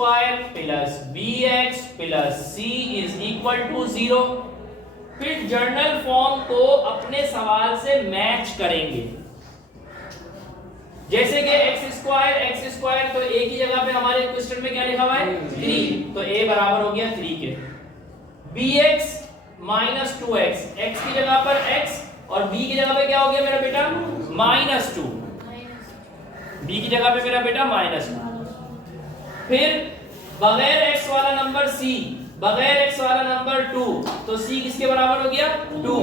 Square plus bx plus c is equal to 0। फिर journal form को अपने सवाल से मैच करेंगे। जैसे कि x स्क्वायर तो a की जगह पे हमारे क्वेश्चन में क्या लिखा हुआ है 3, तो a बराबर हो गया 3 के। bx माइनस 2x, x की जगह पर x और b की जगह पे क्या हो गया मेरा बेटा माइनस 2, b की जगह पे मेरा बेटा माइनस 2। फिर बगैर x वाला नंबर c, बगैर x वाला नंबर 2, तो c किसके बराबर हो गया 2,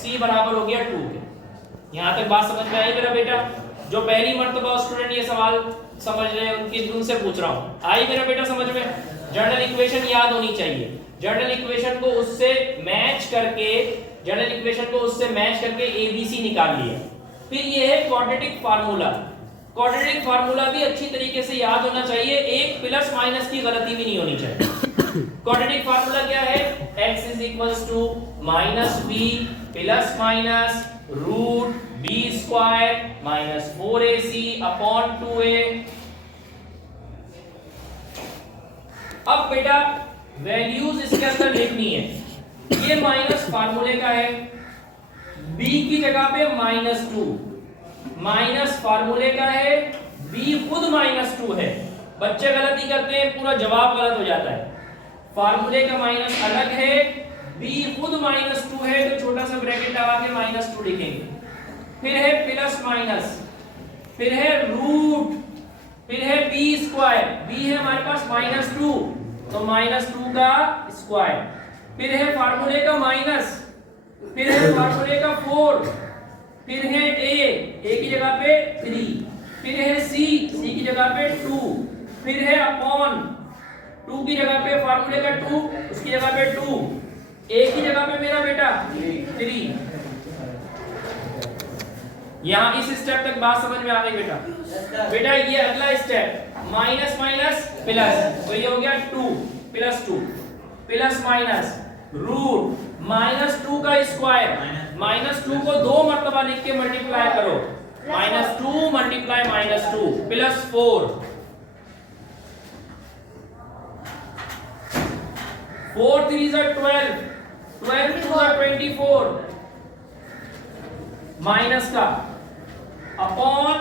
c बराबर हो गया 2 के। यहां तक बात समझ में आई मेरा बेटा? जो पहली मर्तबा स्टूडेंट ये सवाल समझ रहे हैं उनसे पूछ रहा हूं, आई मेरा बेटा समझ में? जर्नल इक्वेशन याद होनी चाहिए। जर्नल इक्वेशन को उससे मैच करके ABC निकाल लिया। फिर ये है क्वाड्रेटिक फार्मूला। क्वाड्रेटिक फार्मूला भी अच्छी तरीके से याद होना चाहिए, एक प्लस माइनस की गलती भी नहीं होनी चाहिए। क्वाड्रेटिक फार्मूला क्या है? x is equals to minus B plus minus root b square minus 4ac upon 2a। अब बेटा वैल्यूज इसके अंदर लिखनी है। ये माइनस फार्मूले का है, b की जगह पे -2, माइनस फार्मूले का है, b खुद -2 है। बच्चे गलती करते हैं, पूरा जवाब गलत हो जाता है। फार्मूले का माइनस अलग है, b खुद -2 है, तो छोटा सा ब्रैकेट लगा के -2 लिखेंगे। फिर है प्लस माइनस, फिर है रूट, फिर है b स्क्वायर, b है हमारे पास -2, तो -2 का स्क्वायर। फिर है फार्मूले का माइनस, फिर है फार्मूले का 4, फिर है a की जगह पे 3, फिर है c की जगह पे 2, फिर है अपॉन 2 की जगह पे फार्मूले का 2, उसकी जगह पे 2, a की जगह पे मेरा बेटा 3। यहाँ इस स्टेप तक बात समझ में आ गई बेटा? बेटा ये अगला स्टेप माइनस माइनस प्लस, तो ये हो गया 2 प्लस 2 प्लस माइनस रूट -2 का स्क्वायर, -2 को 2 मर्तबा लिख के मल्टीप्लाई करो, -2 multiply -2 plus 4, 4 3 is 12, 12 2 is 24 minus का अपॉन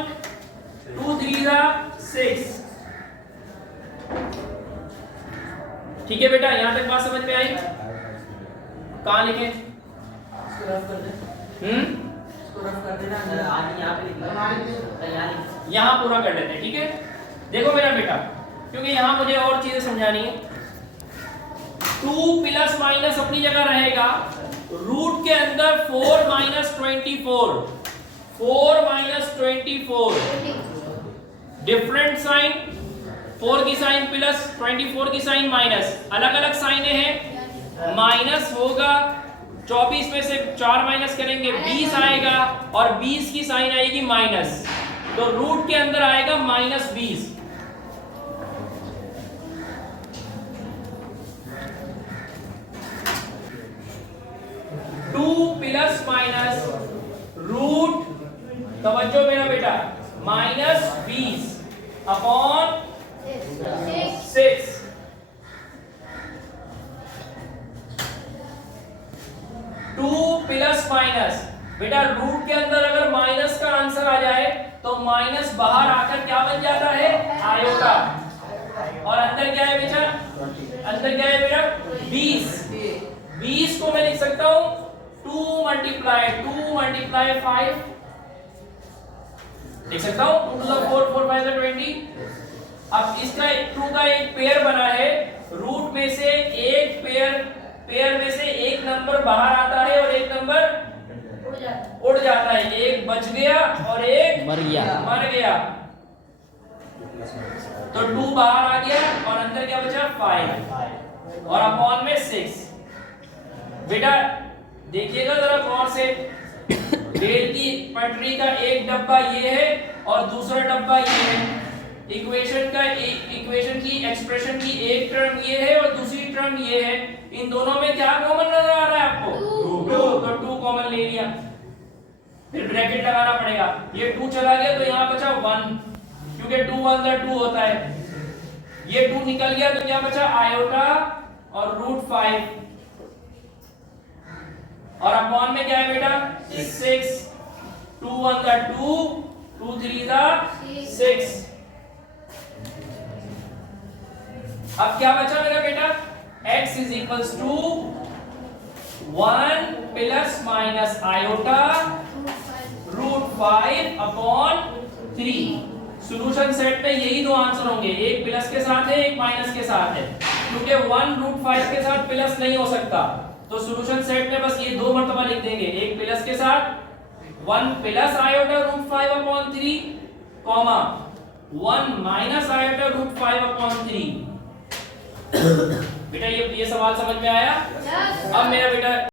2 3 is 6। ठीक है बेटा, यहां तक बात समझ में आई? कहां लिखे? इसको रफ कर दे। इसको रफ कर देना, आगे यहां पे लिख, यहां पूरा कर लेते हैं। ठीक है, देखो मेरा बेटा, क्योंकि यहां मुझे और चीजें समझानी है। 2 प्लस माइनस अपनी जगह रहेगा, रूट के अंदर 4 -24, 4 -24, डिफरेंट साइन, 4 की साइन प्लस 24 की साइन माइनस, अलग अलग साइनें हैं। माइनस होगा, 24 में से 4 माइनस करेंगे 20 आएगा, और 20 की साइन आएगी माइनस, तो रूट के अंदर आएगा -20। प्लस माइनस रूट, तवज्जो मेरा बेटा, -20 अपॉन 6। प्लस माइनस बेटा, रूट के अंदर अगर माइनस का आंसर आ जाए तो माइनस बाहर आकर क्या बन जाता है? आयोटा। और अंदर क्या है बेटा? अंदर क्या है बेटा? 20 को मैं लिख सकता हूं 2 मल्टीप्लाई 5 लिख सकता हूं, 2 to the 4 4 5 20। अब इसका 2 का एक पेयर बना है, रूट में से एक पेयर में से एक नंबर बाहर आता है और एक नंबर उड़ जाता है, एक बच गया और एक मर गया। तो 2 बाहर आ गया और अंदर क्या बचा? 5 और अपॉन में 6। बेटा देखिएगा जरा गौर से, रेल की पटरी का एक डब्बा ये है और दूसरा डब्बा ये है। इक्वेशन की एक्सप्रेशन की एक टर्म ये है और दूसरी टर्म ये है। इन दोनों में क्या कॉमन नजर आ रहा है आपको? 2, तो 2 कॉमन ले लिया। फिर ब्रैकेट लगाना पड़ेगा, ये 2 चला गया तो यहाँ बचा 1, क्योंकि 2 1 2 होता है। ये 2 निकल गया तो क्या बचा आयोटा और √5 और अपॉन में क्या है बेटा 6 2 1 का 2 2 3 का 6। अब क्या बचा मेरा बेटा x is equals to 1 plus minus iota √5 upon 3। Solution set में यही दो आंसर होंगे, एक प्लस के साथ है एक माइनस के साथ है, क्योंकि 1 √5 के साथ प्लस नहीं हो सकता, तो सॉल्यूशन सेट में बस ये दो मर्तबा लिख देंगे, एक प्लस के साथ 1 plus iota √5 upon 3 comma 1 minus iota √5 upon 3। बेटा ये सवाल समझ में आया? अब मेरा बेटा